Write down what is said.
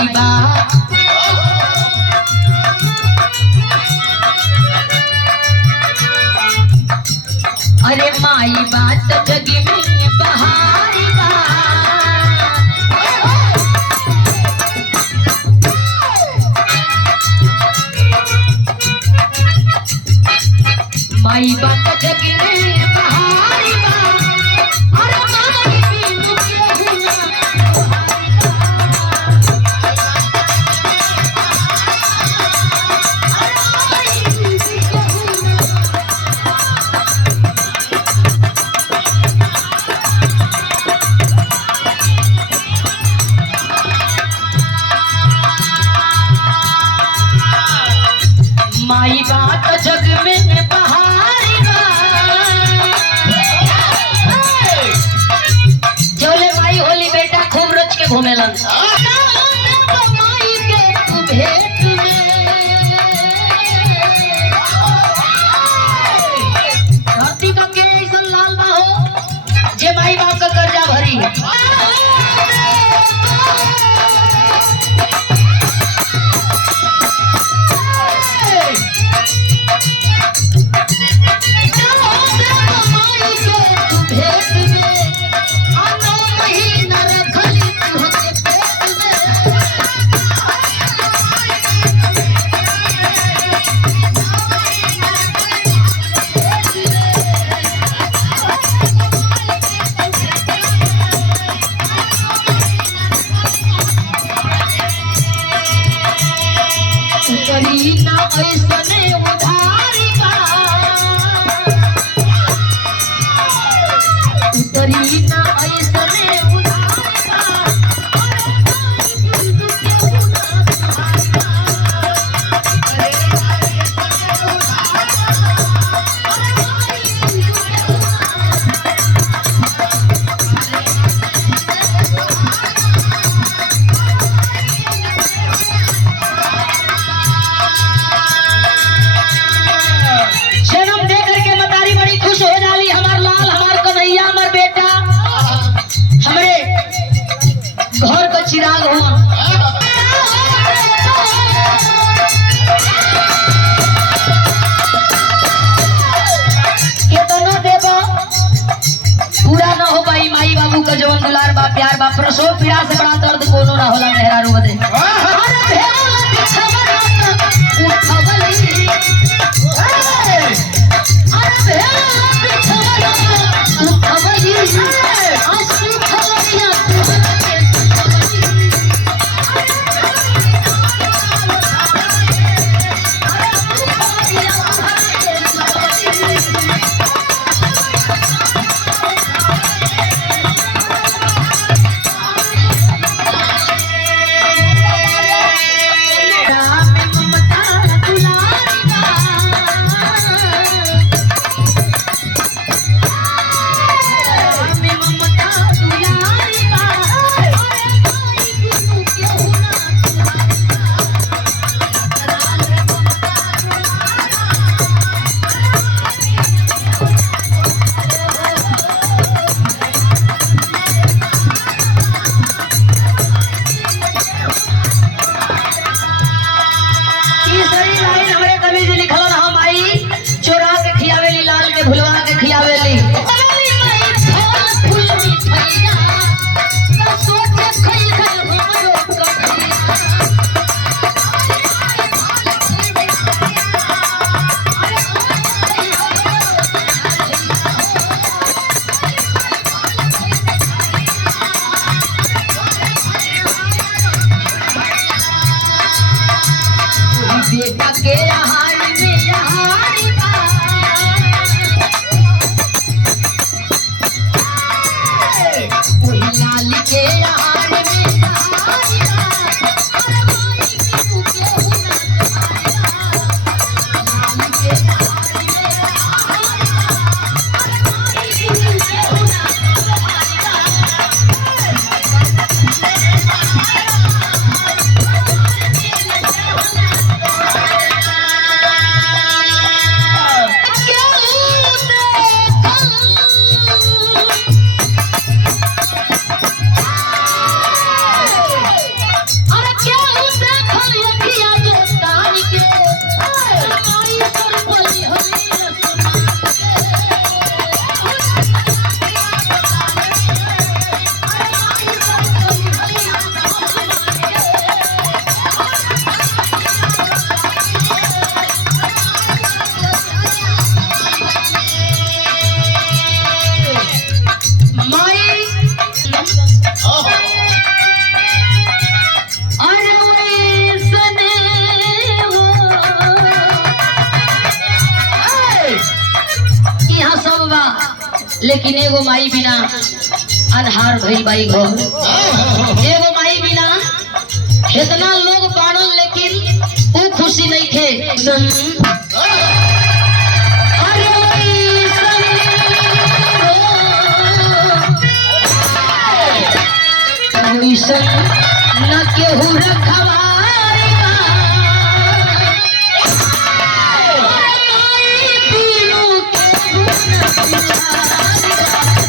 माई बाप अरे माई बात जग में बहारी माई बात जग में बहारी अरे माई बिनु केहू माई बात जग में बहारी जोले माई होली बेटा खूब रच के घूमेलन माई के भेंट में धरती का के ऐसा लाल ना हो जे माई बाप का कर्जा भरी करीना ऐसने उधारी करीना ऐसने चिराग हो केतनो देबो पूरा न हो पाई माई बाबू का जवन दुलार बा प्यार बा प्रसव पीड़ा से बड़ा दर्द कोनो ना होला मेहरा रो दे अरे भेवला बिछवना उठवली अरे भेवला बिछवना उठवली आसी खवलिया लेकिन एगो माई बिना अनहार भइल बाई घर। एगो माई बिना कितना लोग बाड़न लेकिन ऊ खुशी नहीं थे। अरे न केहू रखवारी बा, माई बिनु केहू न सिंगारी बा।